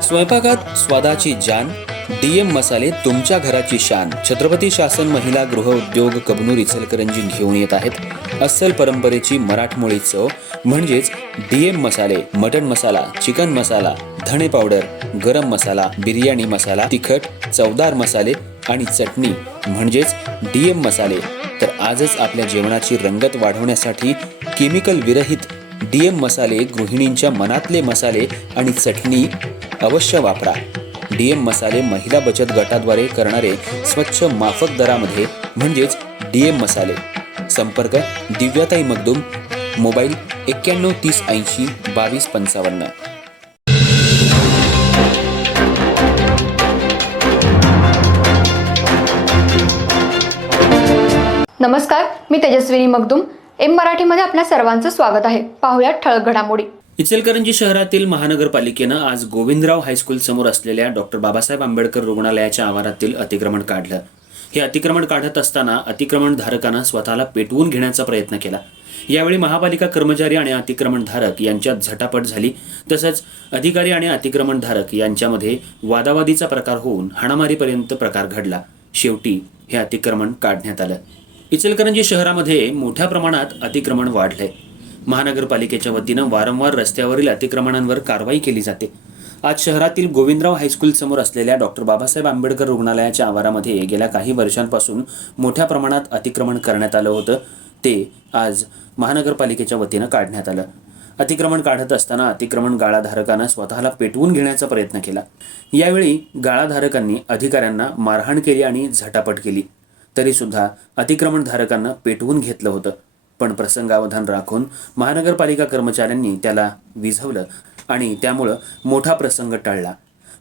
स्वयंपाकात स्वादाची जान, डीएम मसाले तुमच्या घराची शान. छत्रपती शासन महिला गृह उद्योग कबनूर इचलकरंजी घेऊन येत आहेत अस्सल परंपरेची मराठमोळी चव म्हणजेच डीएम मसाले. मटन मसाला, चिकन मसाला, धणे पावडर, गरम मसाला, बिर्याणी मसाला, तिखट चवदार मसाले आणि चटणी म्हणजेच डीएम मसाले. तर आजच आपल्या जेवणाची रंगत वाढवण्यासाठी केमिकल विरहित डीएम मसाले, गृहिणींच्या मनातले मसाले आणि चटणी अवश्य वापरा. डीएम मसाले महिला बचत गटाद्वारे करणारे स्वच्छ माफक दरामध्ये म्हणजेच डीएम मसाले. संपर्क दिव्याताई मगदूम, मोबाईल 91 30 80 22 55. नमस्कार, मी तेजस्विनी मगदूम. एम मराठीमध्ये आपल्या सर्वांचं स्वागत आहे. पाहूयात ठळक घडामोडी. इचलकरंजी शहरातील महानगरपालिकेनं आज गोविंदराव हायस्कूल समोर असलेल्या डॉक्टर बाबासाहेब आंबेडकर रुग्णालयाच्या आवारातील अतिक्रमण काढलं. हे अतिक्रमण काढत असताना अतिक्रमणधारकांना स्वतःला पेटवून घेण्याचा प्रयत्न केला. यावेळी महापालिका कर्मचारी आणि अतिक्रमणधारक यांच्यात झटापट झाली. तसंच अधिकारी आणि अतिक्रमणधारक यांच्यामध्ये वादावादीचा प्रकार होऊन हाणामारीपर्यंत प्रकार घडला. शेवटी हे अतिक्रमण काढण्यात आलं. इचलकरंजी शहरामध्ये मोठ्या प्रमाणात अतिक्रमण वाढलंय. महानगरपालिकेच्या वतीनं वारंवार रस्त्यावरील अतिक्रमणांवर कारवाई केली जाते. आज शहरातील गोविंदराव हायस्कूल समोर असलेल्या डॉक्टर बाबासाहेब आंबेडकर रुग्णालयाच्या आवारामध्ये गेल्या काही वर्षांपासून मोठ्या प्रमाणात अतिक्रमण करण्यात आलं होतं. ते आज महानगरपालिकेच्या वतीनं काढण्यात आलं. अतिक्रमण काढत असताना अतिक्रमण गाळाधारकांना स्वतःला पेटवून घेण्याचा प्रयत्न केला. यावेळी गाळाधारकांनी अधिकाऱ्यांना मारहाण केली आणि झटापट केली. तरी सुद्धा अतिक्रमणधारकांना पेटवून घेतलं होतं. पण प्रसंगावधान राखून महानगरपालिका कर्मचाऱ्यांनी त्याला विझवलं आणि त्यामुळं मोठा प्रसंग टळला.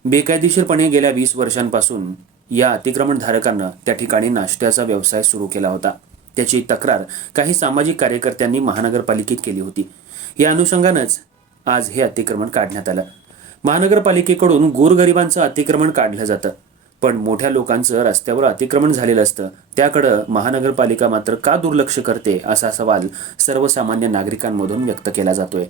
बेकायदेशीरपणे गेल्या 20 वर्षांपासून या अतिक्रमणधारकांना त्या ठिकाणी नाश्त्याचा व्यवसाय सुरू केला होता. त्याची तक्रार काही सामाजिक कार्यकर्त्यांनी महानगरपालिकेत केली होती. या अनुषंगानंच आज हे अतिक्रमण काढण्यात आलं. महानगरपालिकेकडून गोरगरिबांचं अतिक्रमण काढलं जातं, पण मोठ्या लोकांचं रस्त्यावर अतिक्रमण झालेलं असतं त्याकडं महानगरपालिका मात्र का दुर्लक्ष करते, असा सवाल सर्वसामान्य नागरिकांमधून व्यक्त केला जातोय.